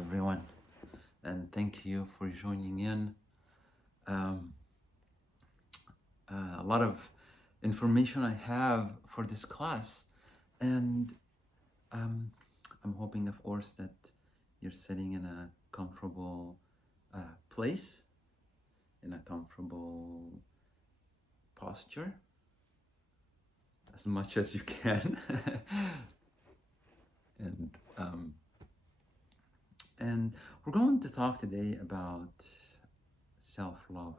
everyone, and thank you for joining in. Um, a lot of information I have for this class, and um, I'm hoping, of course, that you're sitting in a comfortable place, in a comfortable posture, as much as you can, and um, and we're going to talk today about self-love.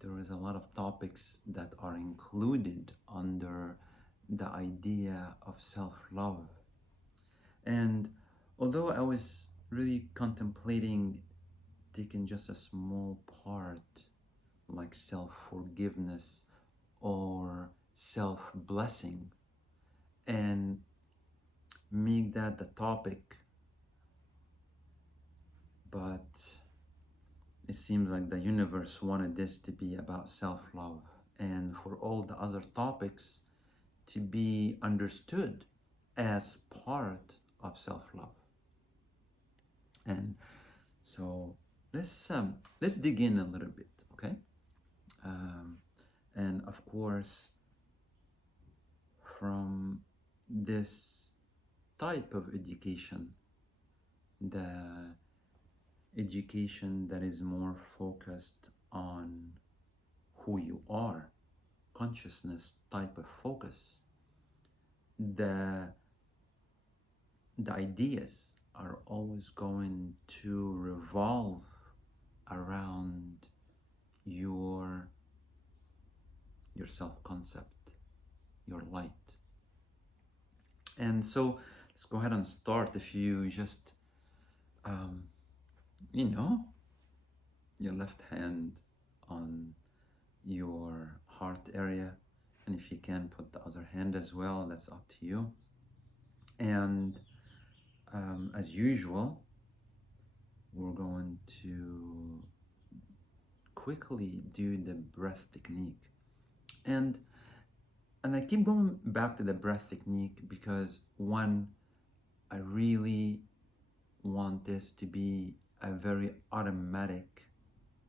There is a lot of topics that are included under the idea of self-love. And although I was really contemplating taking just a small part, like self-forgiveness or self-blessing, and make that the topic, but it seems like the universe wanted this to be about self-love, and for all the other topics to be understood as part of self-love. And so let's dig in a little bit, okay? Um, and of course, from this type of education, the education that is more focused on who you are, consciousness type of focus, the ideas are always going to revolve around your self-concept, your light. And so let's go ahead and start. If you just um, you know your left hand on your heart area, and if you can put the other hand as well, that's up to you. And as usual, we're going to quickly do the breath technique. And I keep going back to the breath technique because one, I really want this to be a very automatic,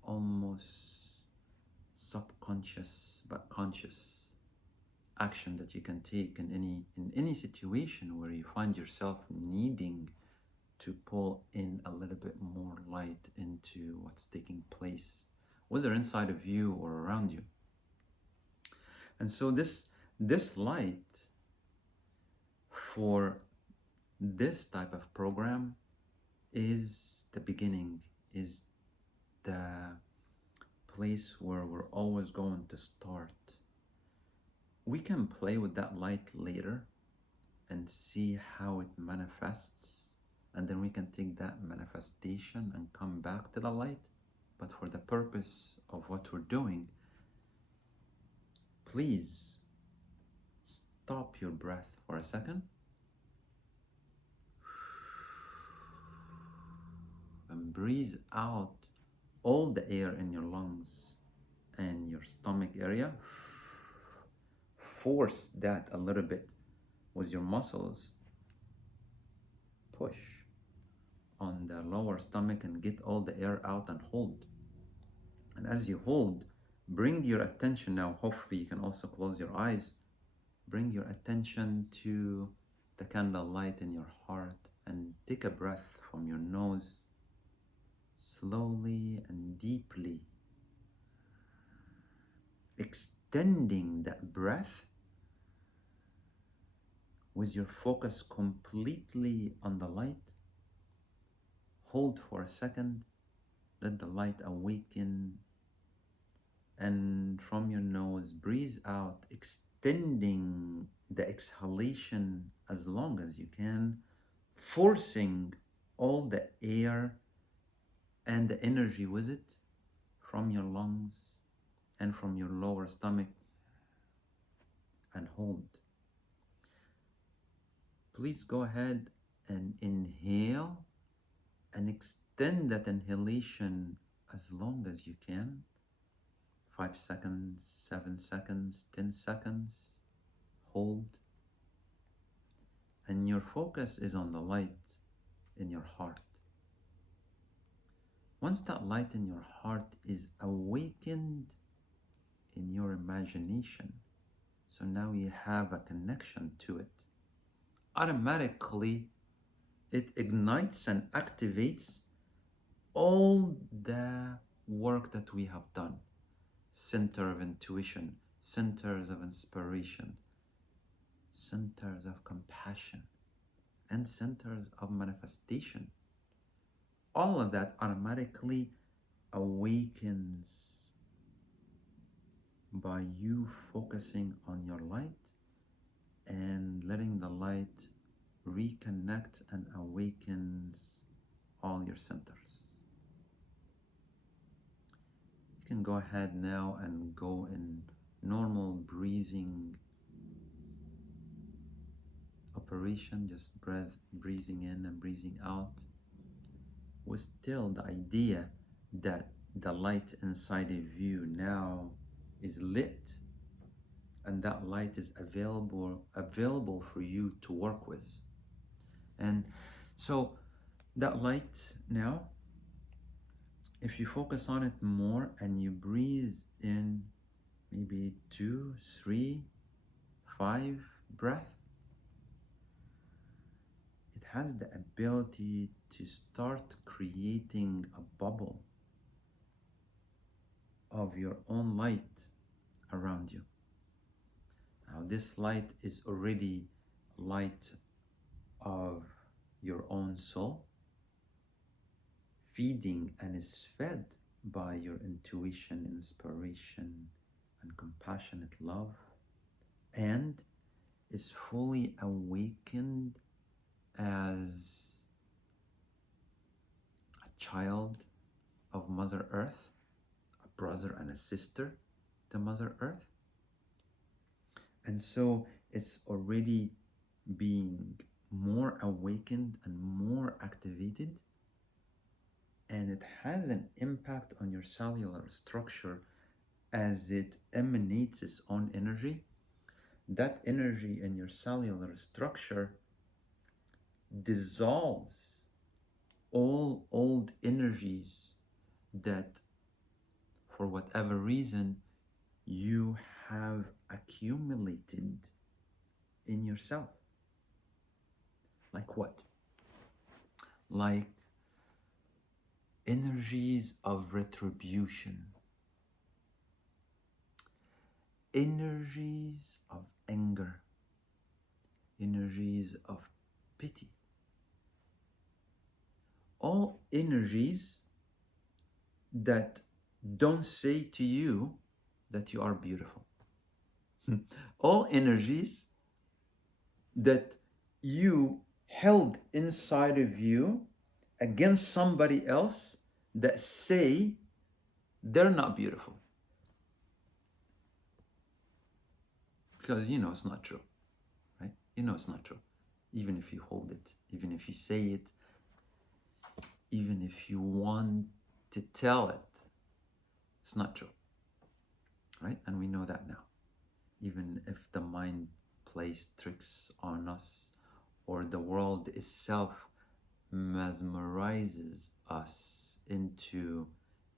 almost subconscious but conscious action that you can take in any situation where you find yourself needing to pull in a little bit more light into what's taking place, whether inside of you or around you. And so this light for this type of program is the beginning, is the place where we're always going to start. We can play with that light later and see how it manifests, and then we can take that manifestation and come back to the light. But for the purpose of what we're doing, please stop your breath for a second and breathe out all the air in your lungs and your stomach area. Force that a little bit with your muscles. Push on the lower stomach and get all the air out and hold. And as you hold, bring your attention now. Hopefully you can also close your eyes. Bring your attention to the candle light in your heart and take a breath from your nose, slowly and deeply, extending that breath with your focus completely on the light. Hold for a second, let the light awaken, and from your nose, breathe out, extending the exhalation as long as you can, forcing all the air and the energy with it from your lungs and from your lower stomach, and hold. Please go ahead and inhale and extend that inhalation as long as you can. 5 seconds, 7 seconds, 10 seconds. Hold. And your focus is on the light. in your heart. Once that light in your heart is awakened in your imagination, so now you have a connection to it, automatically it ignites and activates all the work that we have done. Center of intuition, centers of inspiration, centers of compassion, and centers of manifestation. All of that automatically awakens by you focusing on your light and letting the light reconnect and awakens all your centers. You can go ahead now and go in normal breathing operation, just breathing in and breathing out, with still the idea that the light inside of you now is lit, and that light is available for you to work with. And so that light now, if you focus on it more and you breathe in maybe 2, 3, 5 breaths, it has the ability to start creating a bubble of your own light around you. Now this light is already light of your own soul, feeding and is fed by your intuition, inspiration, and compassionate love, and is fully awakened as a child of Mother Earth, a brother and a sister to Mother Earth. And so it's already being more awakened and more activated, and it has an impact on your cellular structure as it emanates its own energy. That energy in your cellular structure dissolves all old energies that, for whatever reason, you have accumulated in yourself. Like what? Like energies of retribution, energies of anger, energies of pity. All energies that don't say to you that you are beautiful. All energies that you held inside of you against somebody else that say they're not beautiful. Because you know it's not true, right? You know it's not true. Even if you hold it, even if you say it, even if you want to tell it, it's not true, right? And we know that now. Even if the mind plays tricks on us, or the world itself mesmerizes us into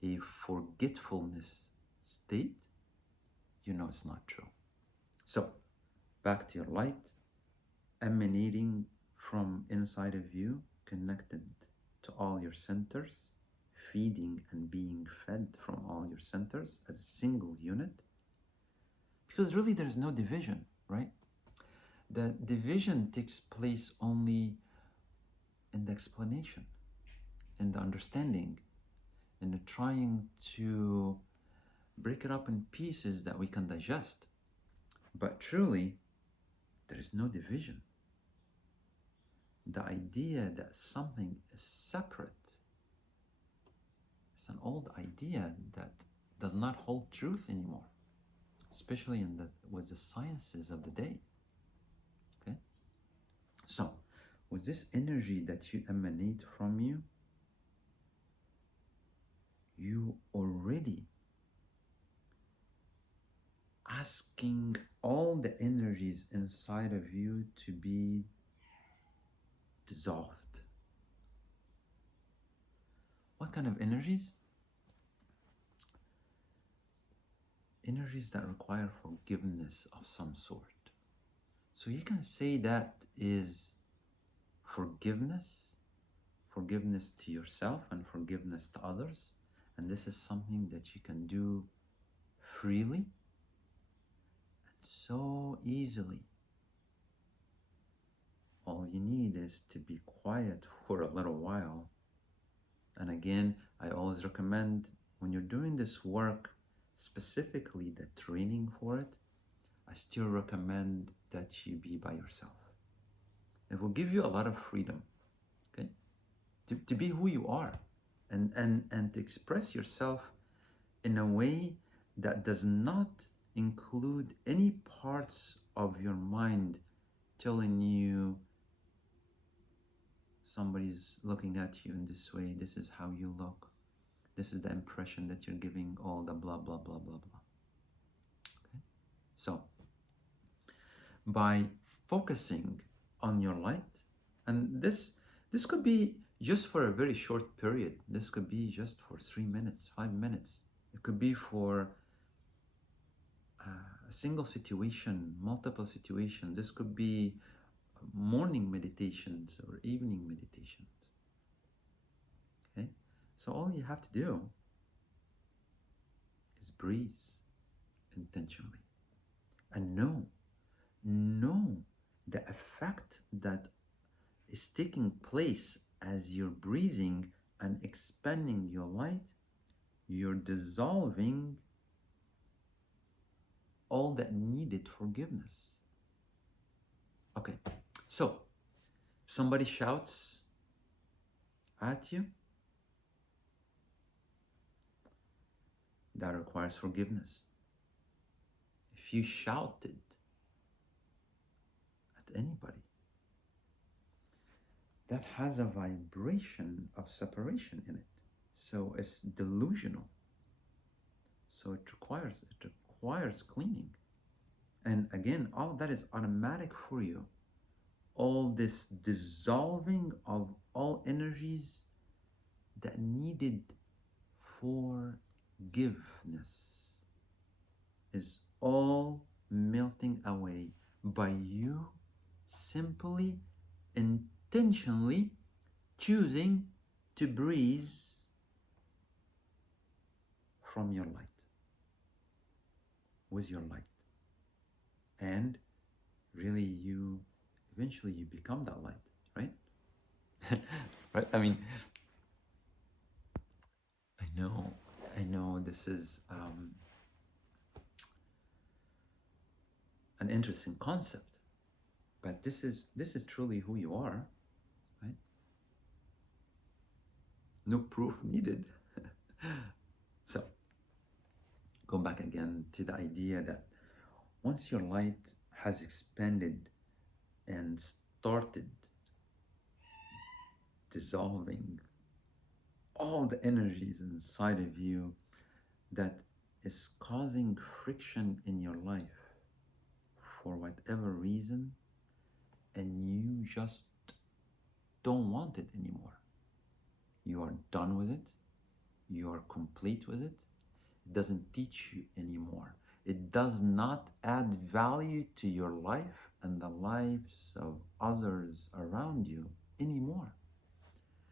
a forgetfulness state, you know it's not true. So, back to your light, emanating from inside of you, connected to all your centers, feeding and being fed from all your centers as a single unit. Because really there's no division, right? The division takes place only in the explanation, in the understanding, in the trying to break it up in pieces that we can digest. But truly, there is no division. The idea that something is separate is an old idea that does not hold truth anymore, especially with the sciences of the day. Okay? So, with this energy that you emanate from you, you already asking all the energies inside of you to be dissolved, What kind of energies? Energies that require forgiveness of some sort. So you can say that is forgiveness, forgiveness to yourself and forgiveness to others. And this is something that you can do freely and so easily. All you need is to be quiet for a little while. And again, I always recommend when you're doing this work, specifically the training for it, I still recommend that you be by yourself. It will give you a lot of freedom, okay? To be who you are and to express yourself in a way that does not include any parts of your mind telling you somebody's looking at you in this way, this is how you look, this is the impression that you're giving, all the blah, blah, blah, blah, blah. Okay? So, by focusing on your light, and this could be just for a very short period. This could be just for 3 minutes, 5 minutes. It could be for a single situation, multiple situations. This could be morning meditations or evening meditations. Okay, so all you have to do is breathe intentionally and know the effect that is taking place as you're breathing and expanding your light. You're dissolving all that needed forgiveness. Okay, so if somebody shouts at you, that requires forgiveness. If you shouted at anybody, that has a vibration of separation in it. So it's delusional. So it requires cleaning. And again, all that is automatic for you. All this dissolving of all energies that needed forgiveness is all melting away by you simply intentionally choosing to breathe from your light, with your light. And really eventually you become that light, right? Right? I mean, I know this is an interesting concept, but this is truly who you are, right? No proof needed. So go back again to the idea that once your light has expanded and started dissolving all the energies inside of you that is causing friction in your life for whatever reason, and you just don't want it anymore. You are done with it. You are complete with it. It doesn't teach you anymore. It does not add value to your life and the lives of others around you anymore.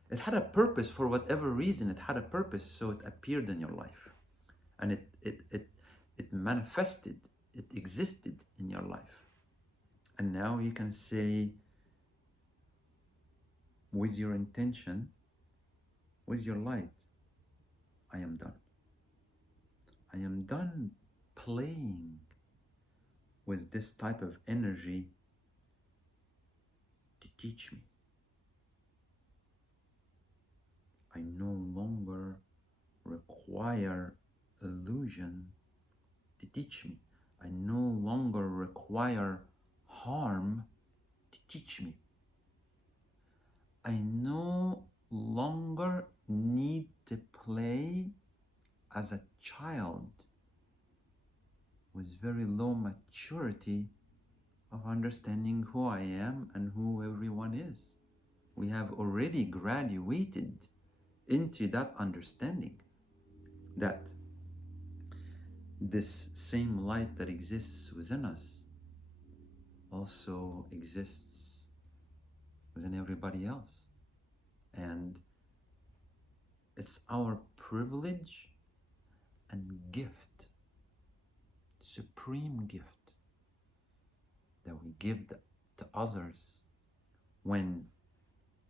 It had a purpose for whatever reason. It had a purpose, so it appeared in your life. And it manifested, it existed in your life. And now you can say, with your intention, with your light, I am done. I am done playing with this type of energy to teach me. I no longer require illusion to teach me. I no longer require harm to teach me. I no longer need to play as a child with very low maturity of understanding who I am and who everyone is. We have already graduated into that understanding that this same light that exists within us also exists within everybody else. And it's our privilege and gift, supreme gift, that we give to others when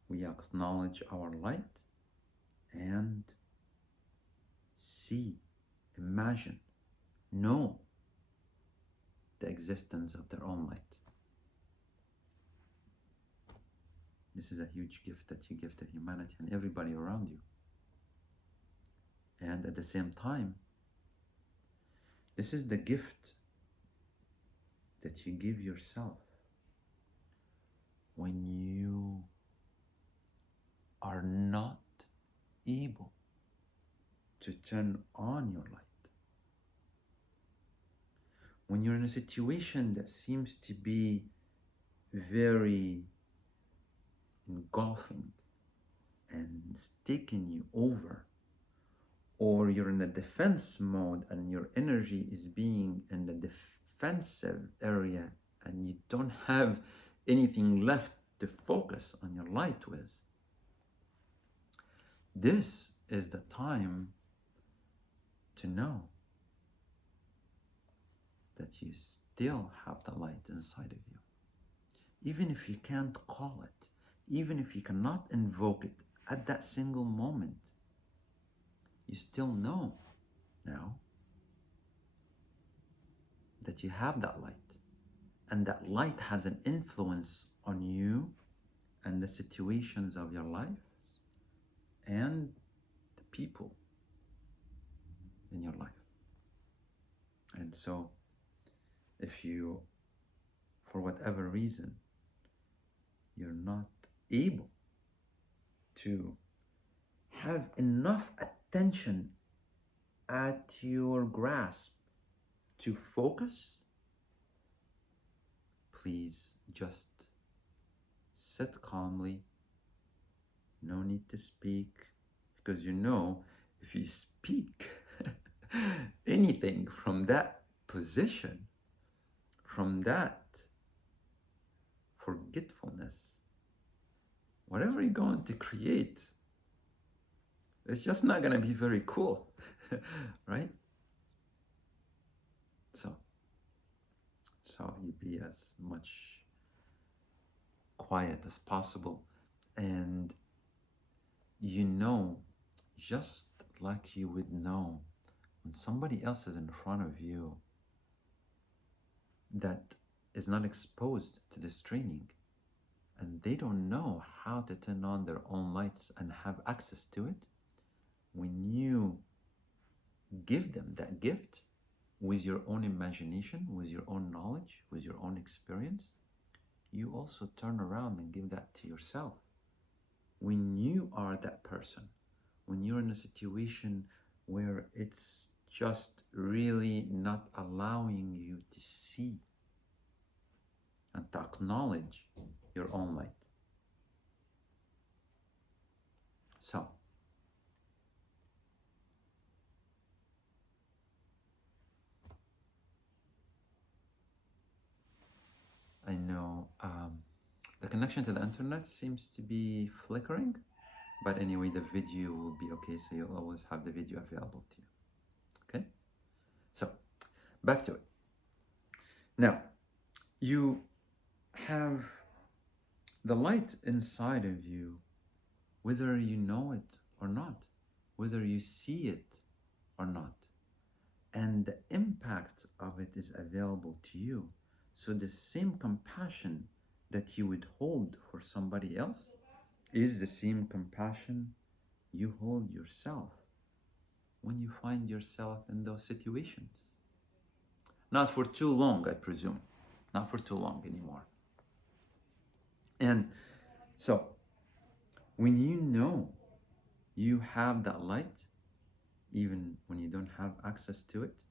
we acknowledge our light and see, imagine, know the existence of their own light. This is a huge gift that you give to humanity and everybody around you. And at the same time, this is the gift that you give yourself when you are not able to turn on your light. When you're in a situation that seems to be very engulfing and taking you over, or you're in a defense mode and your energy is being in the defensive area and you don't have anything left to focus on your light with, this is the time to know that you still have the light inside of you. Even if you can't call it, even if you cannot invoke it at that single moment, you still know now that you have that light. And that light has an influence on you and the situations of your life and the people in your life. And so, if you, for whatever reason, you're not able to have enough attention at your grasp to focus, please just sit calmly. No need to speak, because you know if you speak anything from that position, from that forgetfulness, whatever you're going to create, it's just not going to be very cool, right? So you be as much quiet as possible, and you know, just like you would know when somebody else is in front of you that is not exposed to this training and they don't know how to turn on their own lights and have access to it. When you give them that gift with your own imagination, with your own knowledge, with your own experience, you also turn around and give that to yourself. When you are that person, when you're in a situation where it's just really not allowing you to see and to acknowledge your own light. So, I know the connection to the internet seems to be flickering, but anyway, the video will be okay, so you'll always have the video available to you. Okay? So, back to it. Now, you have the light inside of you, whether you know it or not, whether you see it or not. And the impact of it is available to you. So the same compassion that you would hold for somebody else is the same compassion you hold yourself when you find yourself in those situations. Not for too long, I presume. Not for too long anymore. And so, when you know you have that light, even when you don't have access to it,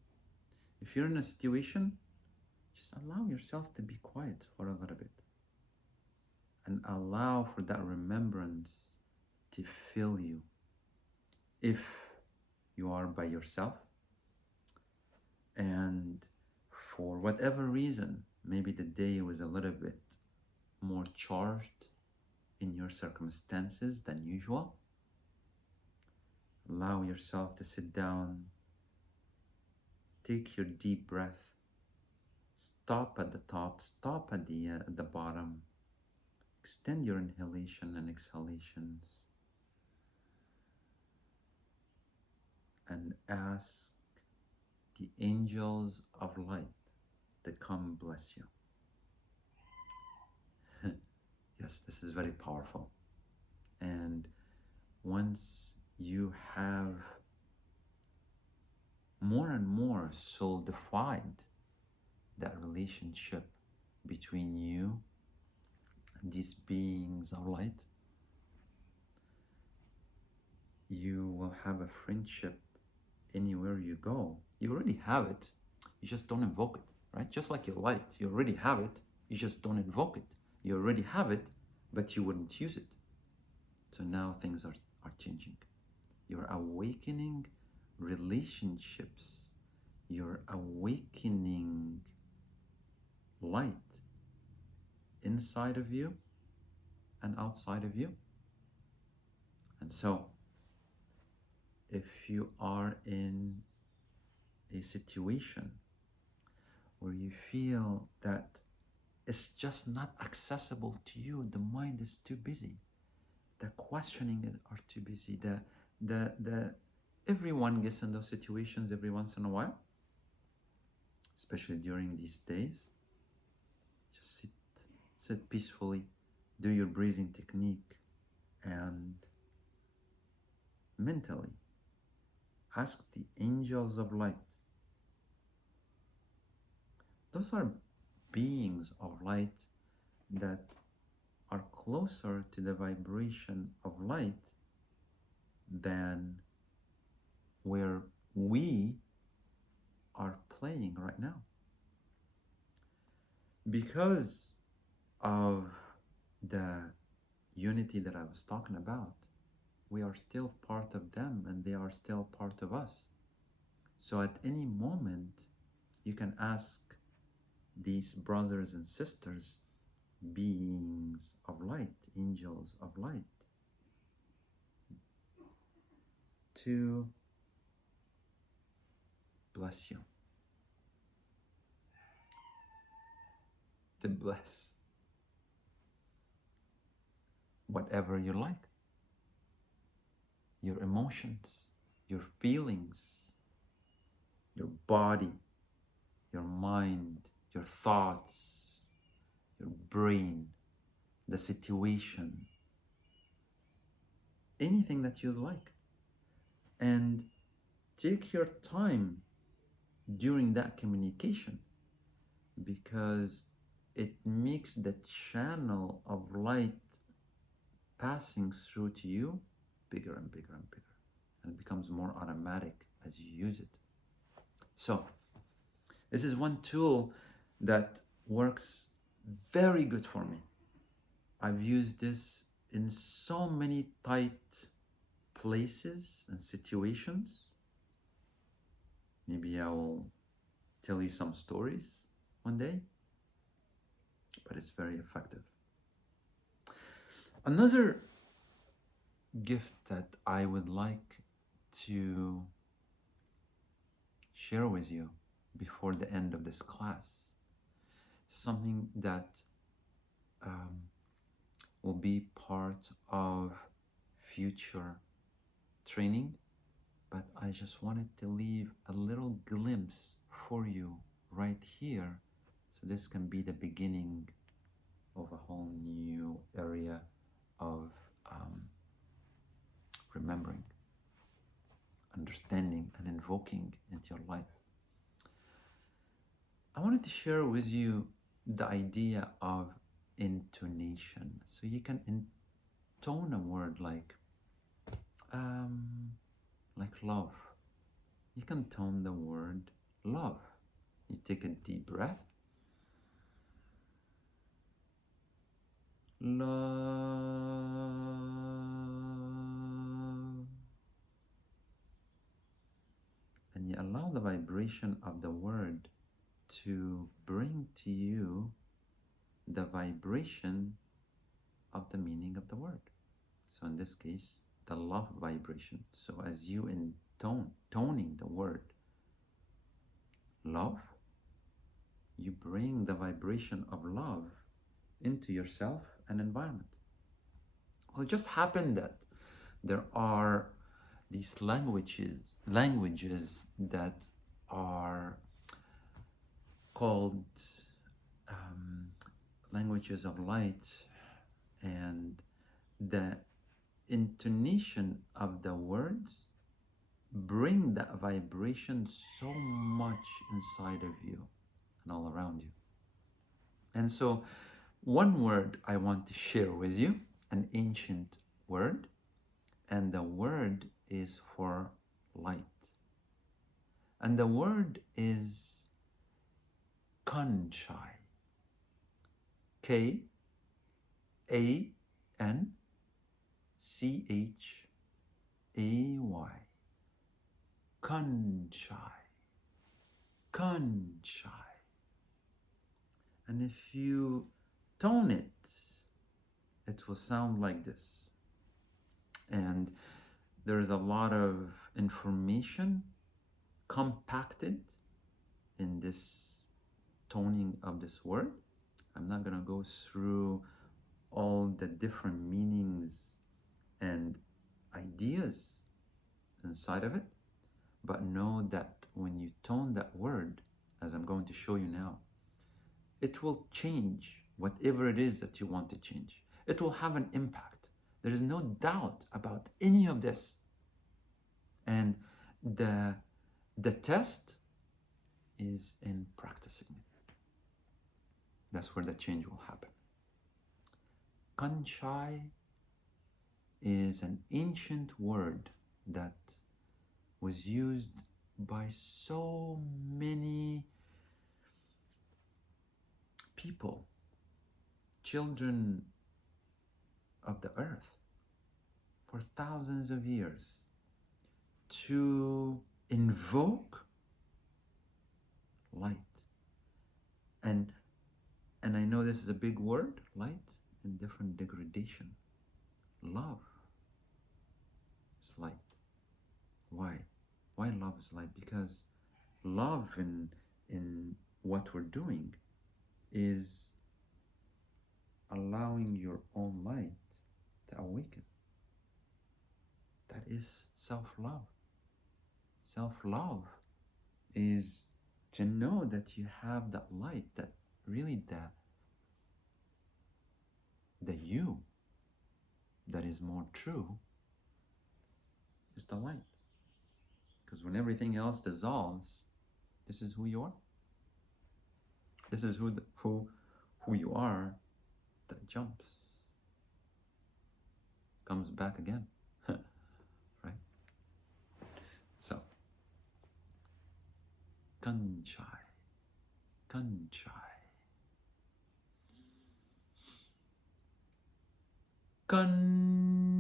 if you're in a situation, just allow yourself to be quiet for a little bit. And allow for that remembrance to fill you If you are by yourself and for whatever reason, maybe the day was a little bit more charged in your circumstances than usual, allow yourself to sit down, take your deep breath, stop at the top, stop at the bottom, extend your inhalation and exhalations, and ask the angels of light to come bless you. Yes, this is very powerful. And once you have more and more solidified that relationship between you and these beings of light, you will have a friendship anywhere you go. You already have it, you just don't invoke it, right? Just like your light, you already have it, you just don't invoke it. You already have it, but you wouldn't use it. So now things are changing. You're awakening relationships. You're awakening light inside of you and outside of you. And so, if you are in a situation where you feel that it's just not accessible to you, the mind is too busy, the questioning are too busy, the everyone gets in those situations every once in a while, especially during these days. Just sit peacefully, do your breathing technique, and mentally ask the angels of light. Those are beings of light that are closer to the vibration of light than where we are playing right now. Because of the unity that I was talking about, we are still part of them and they are still part of us. So at any moment, you can ask these brothers and sisters, beings of light, angels of light, to bless you, to bless whatever you like, your emotions, your feelings, your body, your mind, your thoughts, your brain, the situation, anything that you like. And take your time during that communication, because it makes the channel of light passing through to you bigger and bigger and bigger, and it becomes more automatic as you use it. So this is one tool that works very good for me. I've used this in so many tight places and situations. Maybe I will tell you some stories one day, but it's very effective. Another gift that I would like to share with you before the end of this class, something that will be part of future training, but I just wanted to leave a little glimpse for you right here, so this can be the beginning of a whole new area of remembering, understanding, and invoking into your life. I wanted to share with you the idea of intonation. So you can intone a word like love. You can tone the word love. You take a deep breath. Love. allow the vibration of the word to bring to you the vibration of the meaning of the word. So in this case, the love vibration. So as you toning the word love, you bring the vibration of love into yourself and environment. Well, it just happened that there are these languages that are called languages of light, and the intonation of the words bring that vibration so much inside of you and all around you. And so one word I want to share with you, an ancient word, and the word is for light. And the word is Kanchai. Kanchai. Kanchai. Kanchai. And if you tone it, it will sound like this. And there's a lot of information compacted in this toning of this word. I'm not going to go through all the different meanings and ideas inside of it, but know that when you tone that word, as I'm going to show you now, it will change whatever it is that you want to change. It will have an impact. There is no doubt about any of this. And the test is in practicing it. That's where the change will happen. Kanchai is an ancient word that was used by so many people, children of the earth, for thousands of years, to invoke light. And I know this is a big word, light, and different degradation. Love is light. Why? Why love is light? Because love in what we're doing is allowing your own light to awaken. That is self-love. Self-love is to know that you have that light, that really the you that is more true is the light. Because when everything else dissolves, this is who you are. This is who you are that jumps, comes back again, right? So, Kanchai, Kanchai. Kanchai.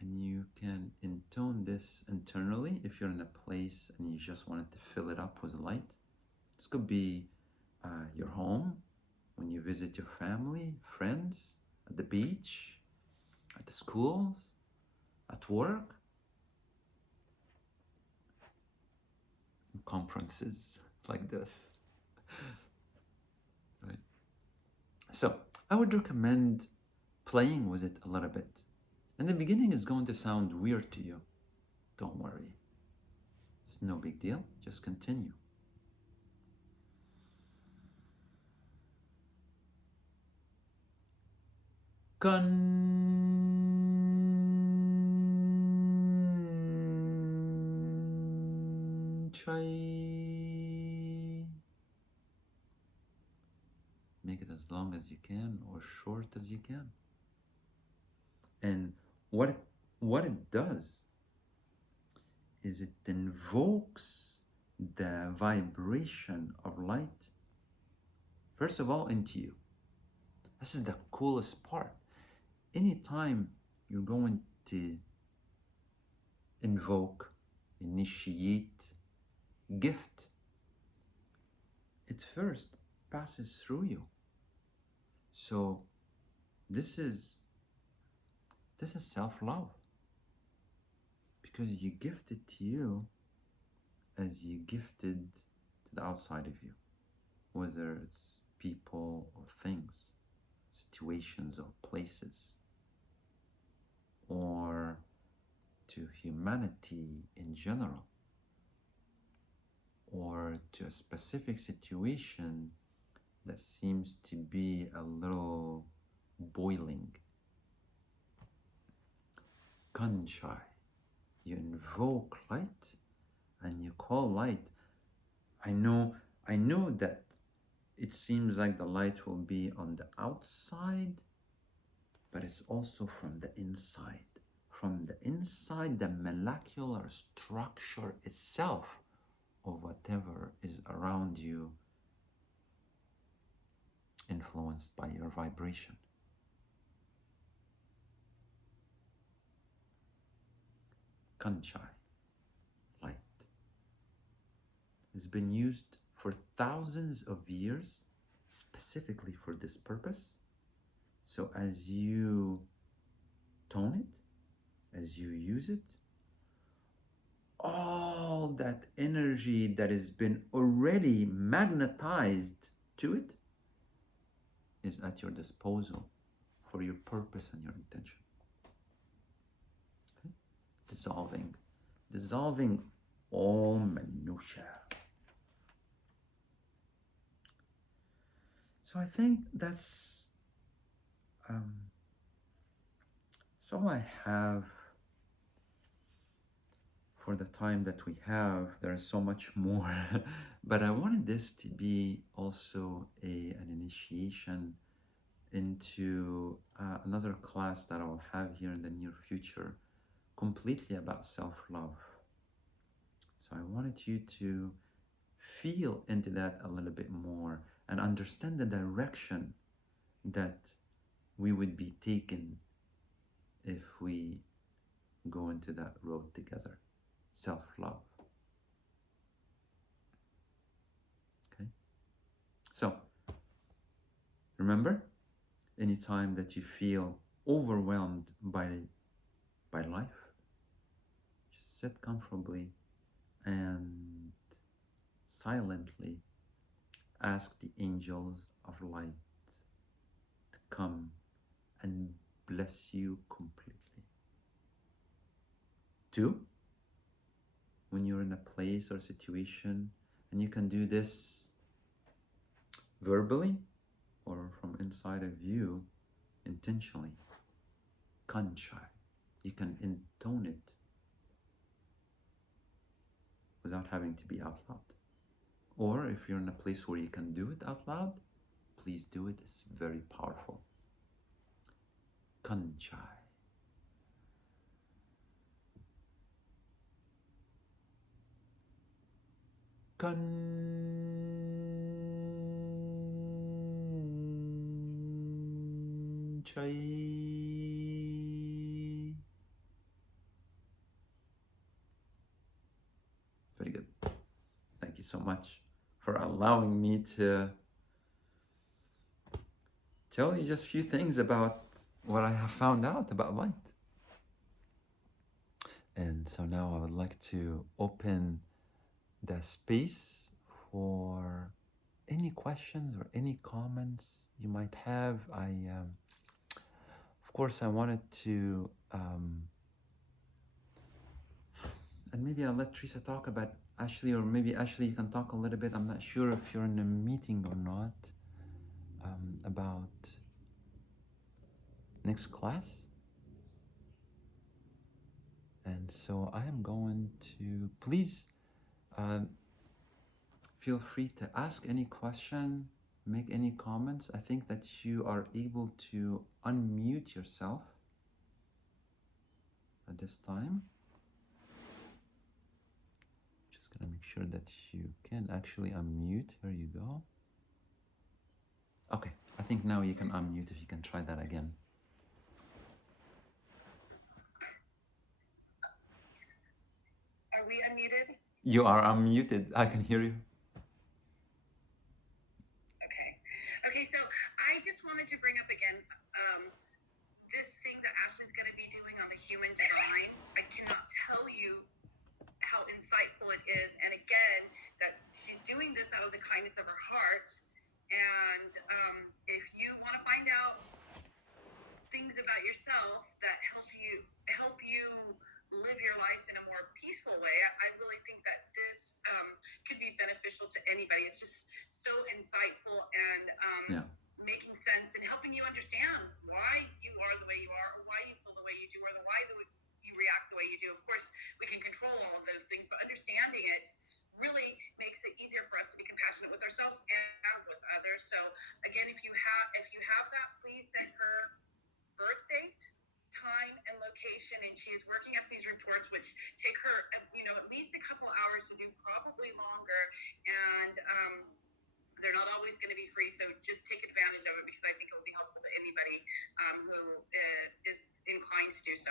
And you can intone this internally if you're in a place and you just wanted to fill it up with light. This could be your home, when you visit your family, friends, at the beach, at the schools, at work, conferences like this, right? So I would recommend playing with it a little bit. In the beginning, it's going to sound weird to you. Don't worry. It's no big deal. Just continue. Kanchai. Make it as long as you can or short as you can. And what it does is it invokes the vibration of light First of all, into you. This is the coolest part. Anytime you're going to invoke, initiate, gift, it first passes through you. So this is self-love, because you gift it to you as you gifted to the outside of you, whether it's people or things, situations or places, or to humanity in general, or to a specific situation that seems to be a little boiling. Kanchai, you invoke light and you call light. I know that it seems like the light will be on the outside, but it's also from the inside. From the inside, the molecular structure itself of whatever is around you, influenced by your vibration. Kanchai, light, has been used for thousands of years specifically for this purpose. So as you tone it, as you use it, all that energy that has been already magnetized to it is at your disposal for your purpose and your intention. Okay? Dissolving all minutiae. So I think that's all I have for the time that we have. There's so much more, but I wanted this to be also an initiation into another class that I'll have here in the near future, completely about self-love. So I wanted you to feel into that a little bit more and understand the direction that we would be taken if we go into that road together. Self-love. Okay? So, remember, anytime that you feel overwhelmed by life, just sit comfortably and silently ask the angels of light to come and bless you completely. 2, when you're in a place or situation, and you can do this verbally or from inside of you intentionally, kanchai, you can intone it without having to be out loud. Or if you're in a place where you can do it out loud, please do it. It's very powerful. Kanchai. Kanchai. Very good. Thank you so much for allowing me to tell you just a few things about what I have found out about light. And so now I would like to open the space for any questions or any comments you might have. Of course, I wanted to, and maybe I'll let Teresa talk about Ashley, or maybe Ashley, you can talk a little bit. I'm not sure if you're in a meeting or not, about next class. And so I am going to, please feel free to ask any question, make any comments. I think that you are able to unmute yourself at this time. Just gonna make sure that you can actually unmute. Here you go. Okay, I think now you can unmute if you can try that again. Are we unmuted? You are unmuted. I can hear you. Okay. Okay, so I just wanted to bring up again this thing that Ashley's going to be doing on the human design. I cannot tell you how insightful it is. And again, that she's doing this out of the kindness of her heart. And if you want to find out things about yourself that help you live your life in a more peaceful way, I really think that this could be beneficial to anybody. It's just so insightful and Yeah. making sense and helping you understand why you are the way you are, or why you feel the way you do, or why you react the way you do. Of course, we can control all of those things, but understanding it really makes it easier for us to be compassionate with ourselves and with others. So again, if you have that, please send her birth date, time, and location. And she is working up these reports, which take her at least a couple hours to do, probably longer. And they're not always going to be free, so just take advantage of it, because I think it will be helpful to anybody who is inclined to do so.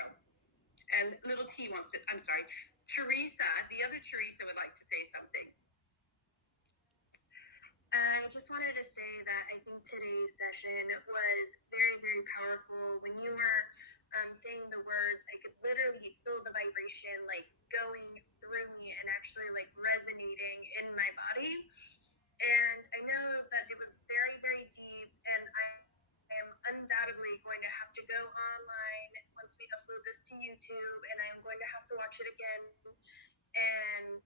And little T wants to, I'm sorry, Teresa, the other Teresa would like to say something. I just wanted to say that I think today's session was very, very powerful. When you were saying the words, I could literally feel the vibration like going through me and actually like resonating in my body. And I know that it was very, very deep, and I am undoubtedly going to have to go online once we upload this to YouTube, and I'm going to have to watch it again and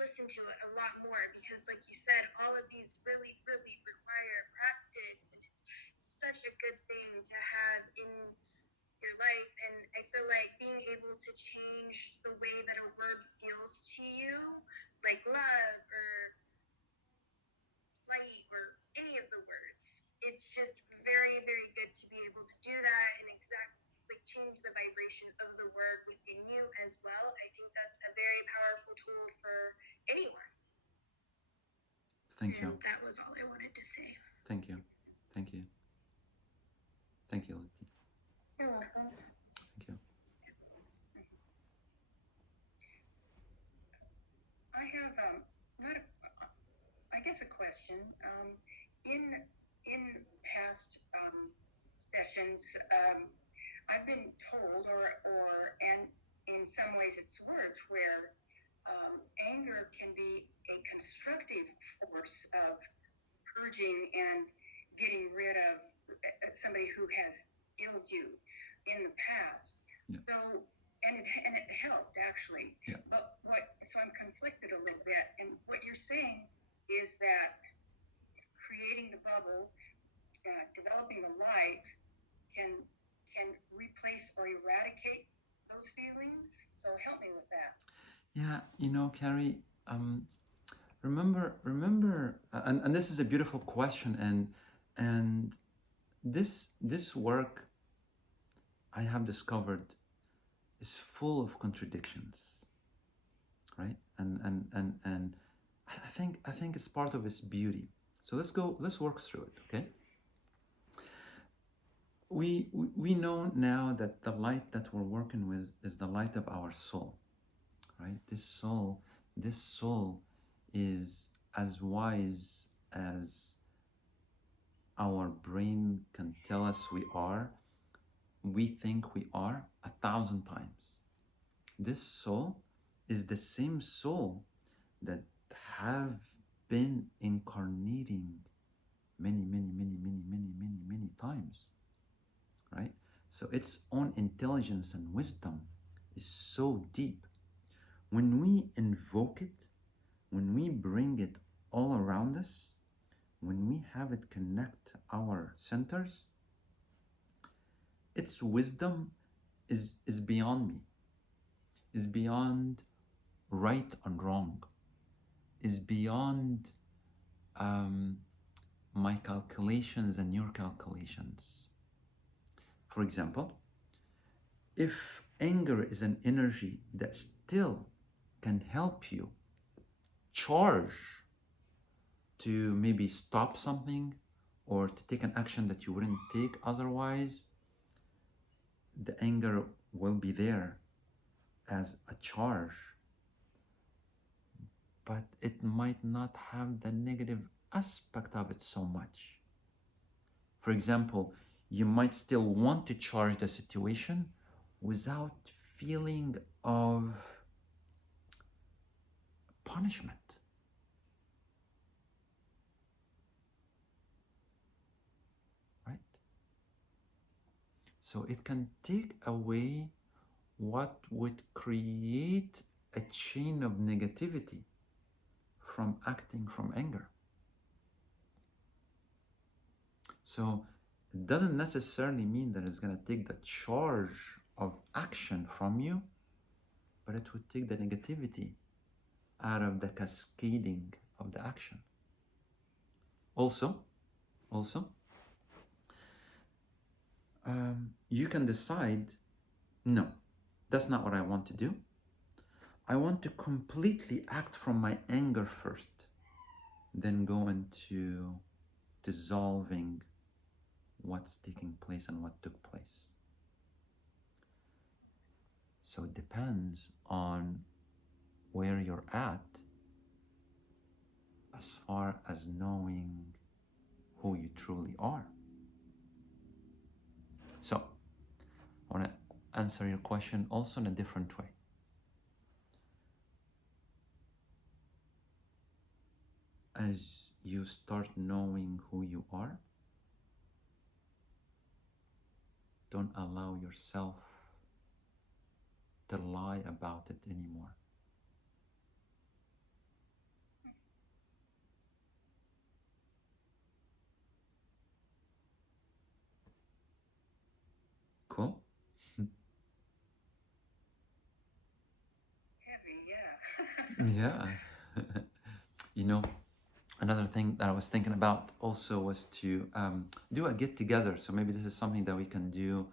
listen to it a lot more, because like you said, all of these really, really require practice, and it's such a good thing to have in your life. And I feel like being able to change the way that a word feels to you, like love or light or any of the words, it's just very, very good to be able to do that and exactly change the vibration of the word within you as well. I think that's a very powerful tool for anyone. Thank you. And that was all I wanted to say. Thank you. Thank you. Thank you, Letty. You're welcome. Thank you. I have not a, I guess a question. In past sessions, I've been told, and in some ways it's worked, where anger can be a constructive force of purging and getting rid of somebody who has illed you in the past. Yeah. So, and it helped actually. Yeah. But so I'm conflicted a little bit. And what you're saying is that creating the bubble, developing the light, can replace or eradicate those feelings. So help me with that. Yeah, Carrie, remember, and this is a beautiful question, and this work I have discovered is full of contradictions, right? And I think it's part of its beauty. So let's work through it, okay? We know now that the light that we're working with is the light of our soul, right? This soul is as wise as our brain can tell us we think we are 1,000 times. This soul is the same soul that have been incarnating many times, right? So its own intelligence and wisdom is so deep. When we invoke it, when we bring it all around us, when we have it connect our centers, its wisdom is beyond me, is beyond right and wrong, is beyond my calculations and your calculations. For example, if anger is an energy that still can help you charge to maybe stop something or to take an action that you wouldn't take otherwise, the anger will be there as a charge, but it might not have the negative aspect of it so much. For example, you might still want to charge the situation without feeling of punishment. Right? So it can take away what would create a chain of negativity from acting from anger. So it doesn't necessarily mean that it's going to take the charge of action from you, but it would take the negativity out of the cascading of the action. Also, you can decide, no, that's not what I want to do. I want to completely act from my anger first, then go into dissolving what's taking place and what took place. So it depends on where you're at as far as knowing who you truly are. So I want to answer your question also in a different way. As you start knowing who you are, don't allow yourself to lie about it anymore. Cool? Heavy, yeah. Yeah. You know, another thing that I was thinking about also was to do a get together. So maybe this is something that we can do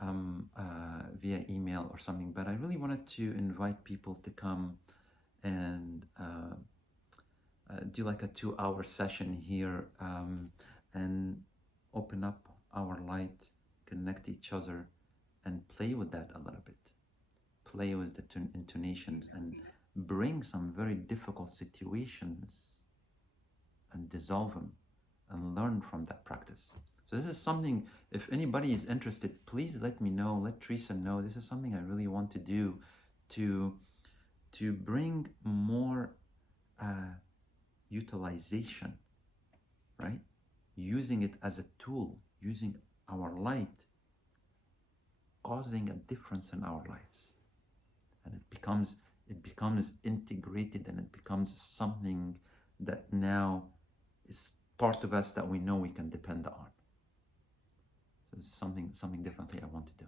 via email or something. But I really wanted to invite people to come and do like a 2-hour session here and open up our light, connect each other, and play with that a little bit. Play with the intonations and bring some very difficult situations and dissolve them and learn from that practice. So this is something, if anybody is interested, please let me know, let Teresa know. This is something I really want to do to bring more utilization, right? Using it as a tool, using our light, causing a difference in our lives. And it becomes integrated, and it becomes something that now is part of us that we know we can depend on. So it's something differently I want to do.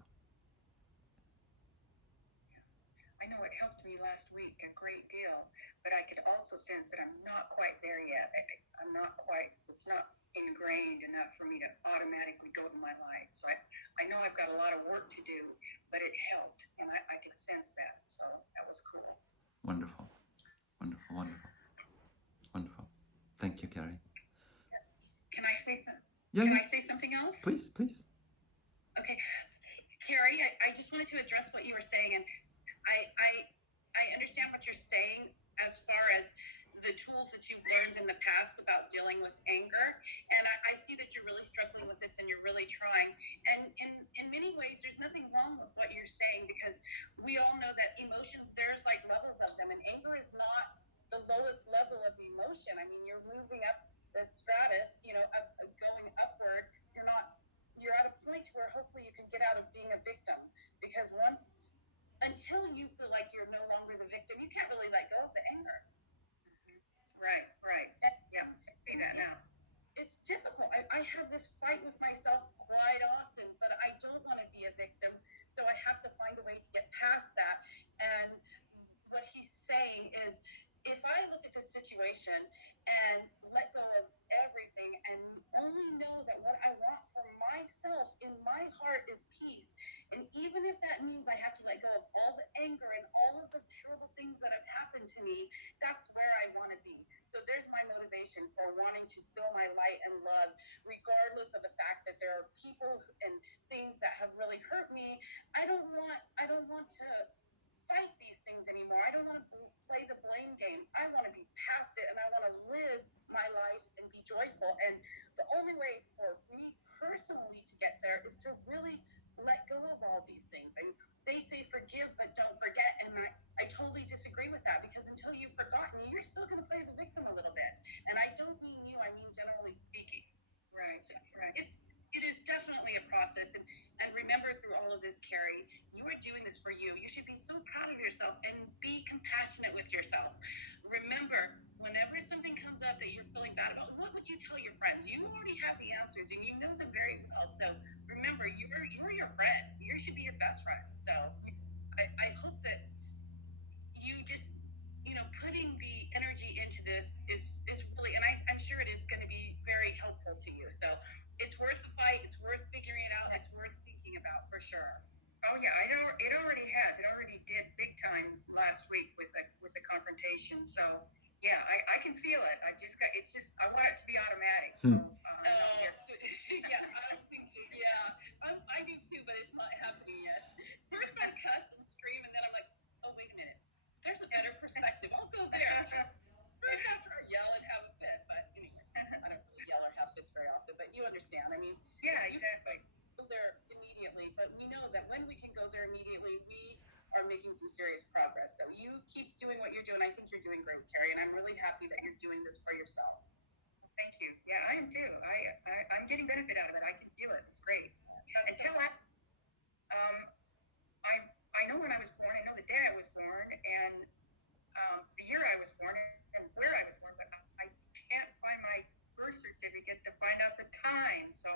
I know it helped me last week a great deal, but I could also sense that I'm not quite there yet. I'm not quite, it's not ingrained enough for me to automatically go to my light. So I know I've got a lot of work to do, but it helped, and I could sense that. So that was cool. Wonderful. Wonderful, wonderful. Wonderful. Thank you, Carrie. Can I say something? Yeah, Can yeah. I say something else? Please, please. Okay. Carrie, I just wanted to address what you were saying, and I understand what you're saying as far as the tools that you've learned in the past about dealing with anger. And I see that you're really struggling with this and you're really trying. And in many ways, there's nothing wrong with what you're saying, because we all know that emotions, there's like levels of them, and anger is not the lowest level of emotion. I mean, you're moving up the stratus, going upward. You're at a point where hopefully you can get out of being a victim, because until you feel like you're no longer the victim, you can't really let go of the anger. Right. Yeah, I see that now. It's difficult. I have this fight with myself quite often, but I don't want to be a victim, so I have to find a way to get past that. And what he's saying is, if I look at this situation and let go of everything and only know that what I want for myself in my heart is peace, and even if that means I have to let go of all the anger and all of the terrible things that have happened to me, that's where I want to be. So So there's my motivation for wanting to feel my light and love, regardless of the fact that there are people and things that have really hurt me. I don't want to fight these things anymore. I don't want to play the blame game. I want to be past it, and I want to live my life and be joyful. And the only way for me personally to get there is to really let go of all these things. And they say forgive but don't forget, and I totally disagree with that, because until you've forgotten, you're still going to play the victim a little bit. And I don't mean you, I mean generally speaking. Right. So, right. It is definitely a process, and remember, through all of this, Carrie, you are doing this for you. You should be so proud of yourself and be compassionate with yourself. Remember, whenever something comes up that you're feeling bad about, what would you tell your friends? You already have the answers, and you know them very well. So remember, you're your friend. You should be your best friend. So I hope that you just, putting the energy into this is really, and I'm sure it is going to be very helpful to you. So it's worth the fight. It's worth figuring it out. It's worth thinking about for sure. Oh yeah, I know it already has. It already did big time last week with the confrontation. So yeah, I can feel it. I want it to be automatic. So yeah, I'm thinking, I do too, but it's not happening yet. First I cuss and scream, and then I'm like, oh wait a minute, there's a better perspective. I'll go there. First after I yell and have a fit, but anyways, I don't really yell or have fits very often, but you understand. I mean, yeah, exactly. Go there immediately, but we know that when we can go there immediately, we are making some serious progress. So you keep doing what you're doing. I think you're doing great, Carrie, and I'm really happy that you're doing this for yourself. Thank you. Yeah, I am too. I'm getting benefit out of it. I can feel it. It's great. I know when I was born. I know the day I was born, and the year I was born, and where I was born, but I can't find my birth certificate to find out the time. So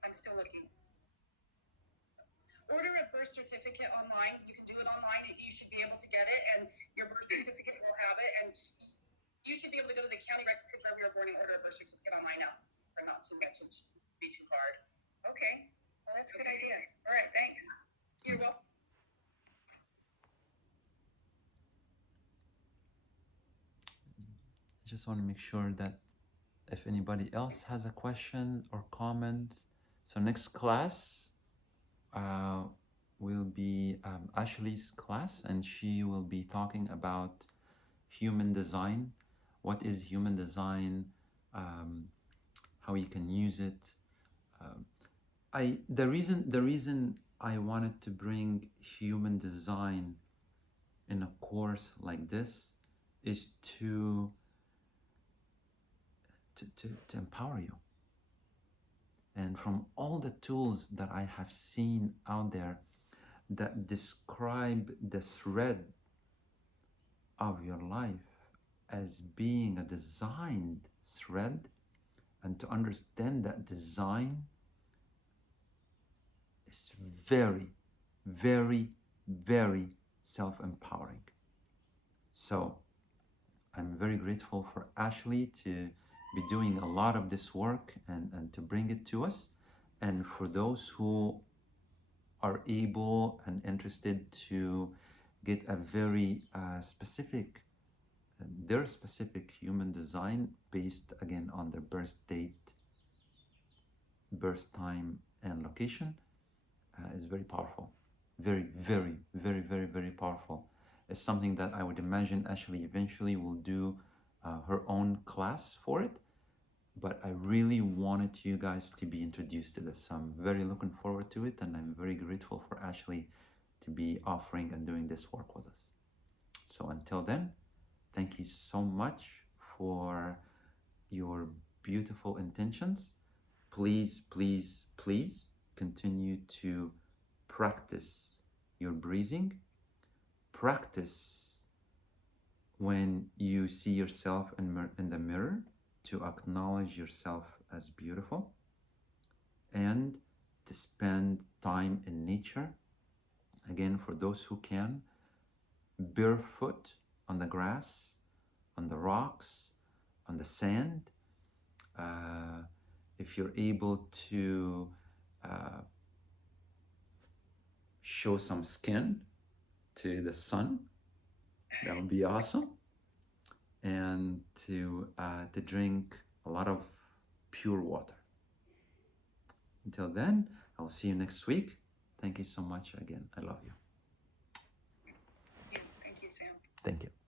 I'm still looking. Order a birth certificate online. You can do it online, and you should be able to get it, and your birth certificate will have it, and you should be able to go to the county record wherever you're born and order a birth certificate online now, for not too much and be too hard. Okay. Well, that's a good idea. All right, thanks. You're welcome. I just want to make sure that if anybody else has a question or comment. So next class will be Ashley's class, and she will be talking about human design. What is human design? How you can use it. The reason I wanted to bring human design in a course like this is to empower you. And from all the tools that I have seen out there that describe the thread of your life as being a designed thread, and to understand that design is very, very, very self-empowering. So I'm very grateful for Ashley to be doing a lot of this work and to bring it to us. And for those who are able and interested to get a very specific, their specific human design based again on their birth date, birth time, and location, is very powerful. Very, very, very, very, very powerful. It's something that I would imagine Ashley eventually will do her own class for it. But I really wanted you guys to be introduced to this. So I'm very looking forward to it, and I'm very grateful for Ashley to be offering and doing this work with us. So until then, thank you so much for your beautiful intentions. Please, please, please continue to practice your breathing. Practice when you see yourself in the mirror to acknowledge yourself as beautiful, and to spend time in nature. Again, for those who can, barefoot on the grass, on the rocks, on the sand. If you're able to show some skin to the sun, that would be awesome. and to drink a lot of pure water. Until then, I'll see you next week. Thank you so much again. I love you. Yeah, thank you, Sam. Thank you.